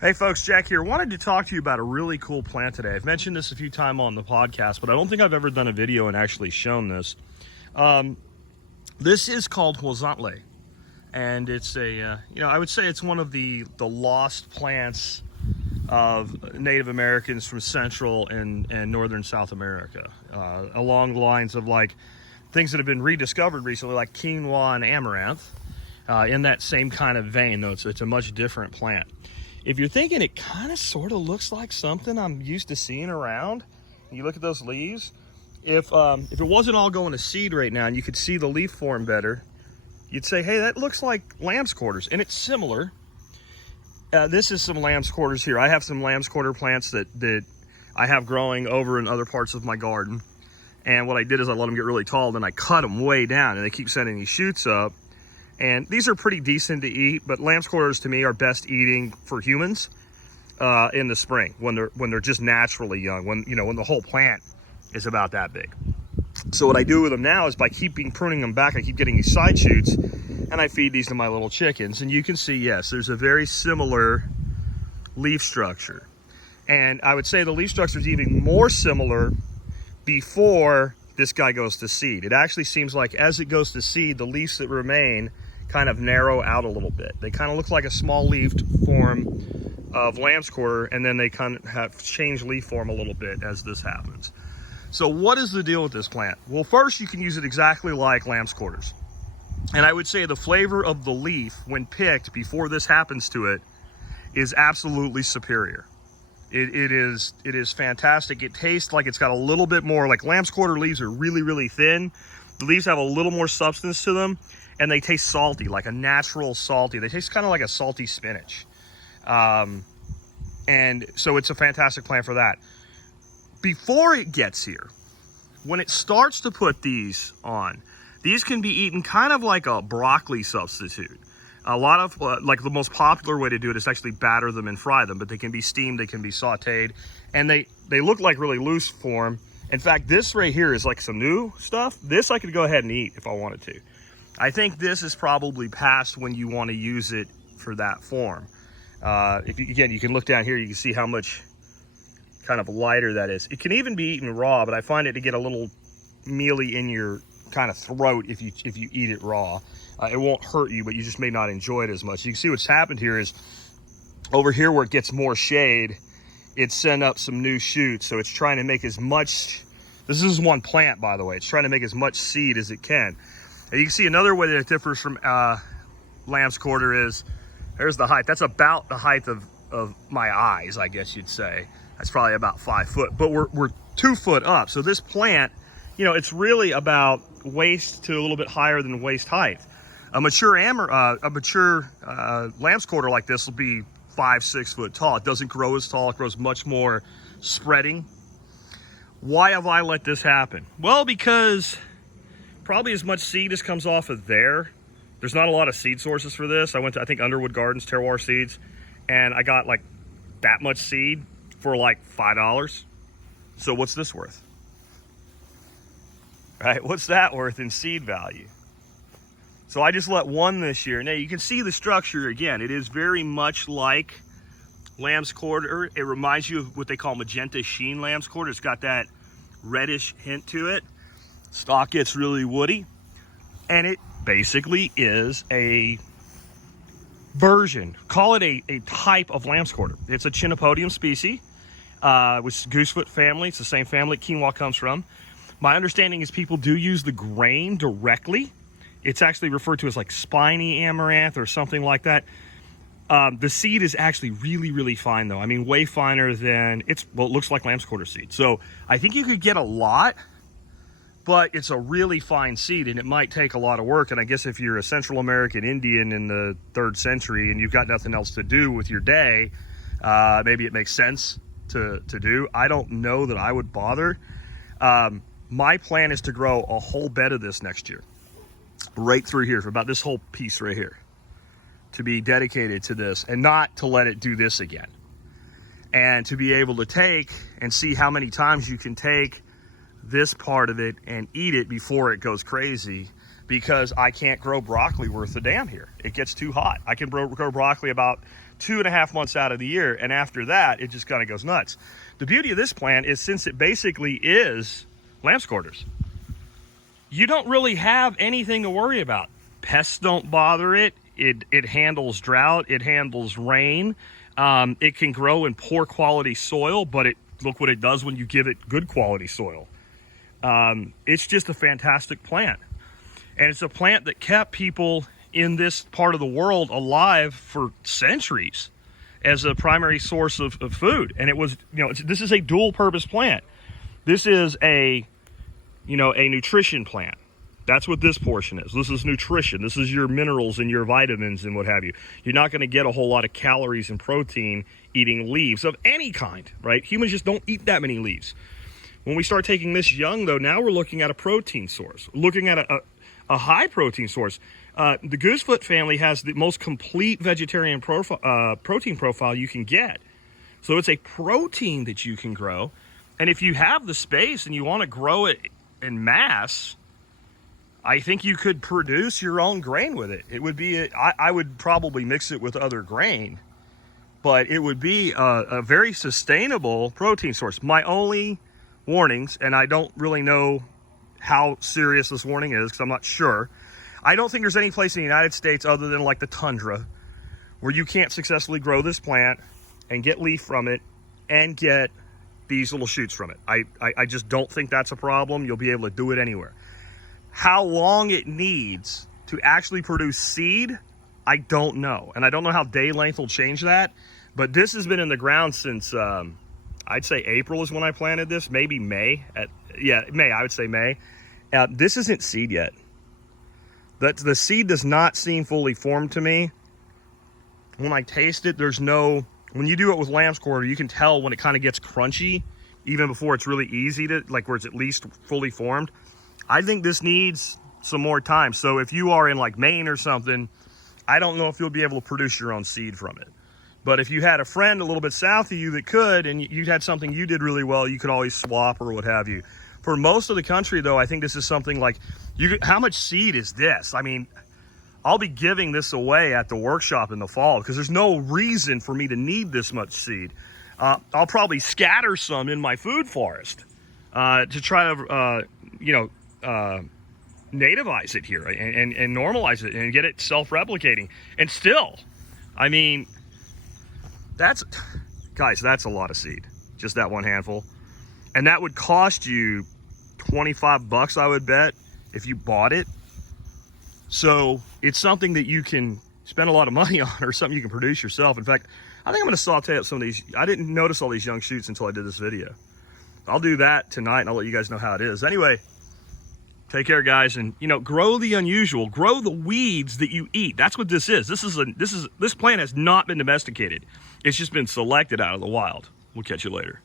Hey folks, Jack here. Wanted to talk to you about a really cool plant today. I've mentioned this a few times on the podcast, but I don't think I've ever done a video and actually shown this. This is called Huauzontle, and it's a, I would say it's one of the lost plants of Native Americans from Central and Northern South America, along the lines of like things that have been rediscovered recently, like quinoa and amaranth, in that same kind of vein, though it's a much different plant. If you're thinking it kind of sort of looks like something I'm used to seeing around, you look at those leaves, if it wasn't all going to seed right now and you could see the leaf form better, you'd say, hey, that looks like lamb's quarters, and it's similar. This is some lamb's quarters here. I have some lamb's quarter plants that I have growing over in other parts of my garden, and what I did is I let them get really tall, then I cut them way down, and they keep sending these shoots up. And these are pretty decent to eat, but lamb's quarters to me are best eating for humans in the spring when they're just naturally young, when the whole plant is about that big. So what I do with them now is by pruning them back, I keep getting these side shoots, and I feed these to my little chickens. And you can see, yes, there's a very similar leaf structure. And I would say the leaf structure is even more similar before this guy goes to seed. It actually seems like as it goes to seed, the leaves that remain kind of narrow out a little bit. They kind of look like a small leafed form of lamb's quarter, and then they kind of have changed leaf form a little bit as this happens. So what is the deal with this plant? Well, first, you can use it exactly like lamb's quarters. And I would say the flavor of the leaf when picked before this happens to it is absolutely superior. It is fantastic. It tastes like it's got a little bit more, like lamb's quarter leaves are really, really thin. The leaves have a little more substance to them, and they taste salty, like a natural salty. They taste kind of like a salty spinach. And so it's a fantastic plant for that. Before it gets here, when it starts to put these on, these can be eaten kind of like a broccoli substitute. A lot of, like the most popular way to do it is actually batter them and fry them, but they can be steamed, they can be sauteed, and they look like really loose form. In fact, this right here is like some new stuff. This I could go ahead and eat if I wanted to. I think this is probably past when you want to use it for that form. Again, you can look down here, you can see how much kind of lighter that is. It can even be eaten raw, but I find it to get a little mealy in your kind of throat if you eat it raw. It won't hurt you, but you just may not enjoy it as much. You can see what's happened here is over here where it gets more shade, it's sent up some new shoots. So it's trying to make as much, this is one plant, by the way, it's trying to make as much seed as it can. And you can see another way that it differs from lamb's quarter is, there's the height. That's about the height of my eyes, I guess you'd say. That's probably about 5 foot, but we're 2 foot up. So this plant, it's really about waist to a little bit higher than waist height. A mature lamb's quarter like this will be 5-6 foot tall. It doesn't grow as tall. It grows much more spreading. Why have I let this happen? Well, because probably as much seed as comes off of there's not a lot of seed sources for this. I went to, I think, Underwood Gardens, terroir seeds, and I got like that much seed for like $5. So what's this worth? Right? What's that worth in seed value? So I just let one this year. Now you can see the structure again. It is very much like lamb's quarter. It reminds you of what they call magenta sheen lamb's quarter. It's got that reddish hint to it. Stalk gets really woody. And it basically is a version, call it a type of lamb's quarter. It's a Chenopodium species, which is goosefoot family. It's the same family quinoa comes from. My understanding is people do use the grain directly. It's actually referred to as like spiny amaranth or something like that. The seed is actually really, really fine though. I mean, way finer than, it looks like lamb's quarter seed. So I think you could get a lot, but it's a really fine seed and it might take a lot of work. And I guess if you're a Central American Indian in the 3rd century and you've got nothing else to do with your day, maybe it makes sense to do. I don't know that I would bother. My plan is to grow a whole bed of this next year, right through here, for about this whole piece right here, to be dedicated to this and not to let it do this again. And to be able to take and see how many times you can take this part of it and eat it before it goes crazy, because I can't grow broccoli worth a damn here. It gets too hot. I can grow broccoli about 2.5 months out of the year, and after that, it just kind of goes nuts. The beauty of this plant is, since it basically is lambsquarters, you don't really have anything to worry about. Pests don't bother it. It handles drought. It handles rain. It can grow in poor quality soil, but look what it does when you give it good quality soil. It's just a fantastic plant. And it's a plant that kept people in this part of the world alive for centuries as a primary source of food. And it was, this is a dual purpose plant. This is a nutrition plant. That's what this portion is. This is nutrition. This is your minerals and your vitamins and what have you. You're not going to get a whole lot of calories and protein eating leaves of any kind, right? Humans just don't eat that many leaves. When we start taking this young, though, now we're looking at a protein source, looking at a high protein source. The goosefoot family has the most complete vegetarian protein profile you can get. So it's a protein that you can grow. And if you have the space and you want to grow it in mass, I think you could produce your own grain with it. It would be, I would probably mix it with other grain, but it would be a very sustainable protein source. My only warnings, and I don't really know how serious this warning is because I'm not sure. I don't think there's any place in the United States other than like the tundra where you can't successfully grow this plant and get leaf from it and get these little shoots from it. I just don't think that's a problem. You'll be able to do it anywhere. How long it needs to actually produce seed, I don't know. And I don't know how day length will change that. But this has been in the ground since, I'd say April is when I planted this. Maybe May. May. I would say May. This isn't seed yet. The seed does not seem fully formed to me. When I taste it, when you do it with lamb's quarter, you can tell when it kind of gets crunchy, even before it's really easy to, like where it's at least fully formed. I think this needs some more time. So if you are in like Maine or something, I don't know if you'll be able to produce your own seed from it. But if you had a friend a little bit south of you that could, and you had something you did really well, you could always swap or what have you. For most of the country, though, I think this is something like, how much seed is this? I mean, I'll be giving this away at the workshop in the fall because there's no reason for me to need this much seed. I'll probably scatter some in my food forest to try to, nativize it here and normalize it and get it self-replicating. And still, I mean, that's a lot of seed, just that one handful. And that would cost you $25, I would bet, if you bought it. So it's something that you can spend a lot of money on, or something you can produce yourself. In fact, I think I'm going to saute up some of these. I didn't notice all these young shoots until I did this video. I'll do that tonight and I'll let you guys know how it is. Anyway, take care, guys, and grow the unusual, grow the weeds that you eat. That's what this is. This plant has not been domesticated. It's just been selected out of the wild. We'll catch you later.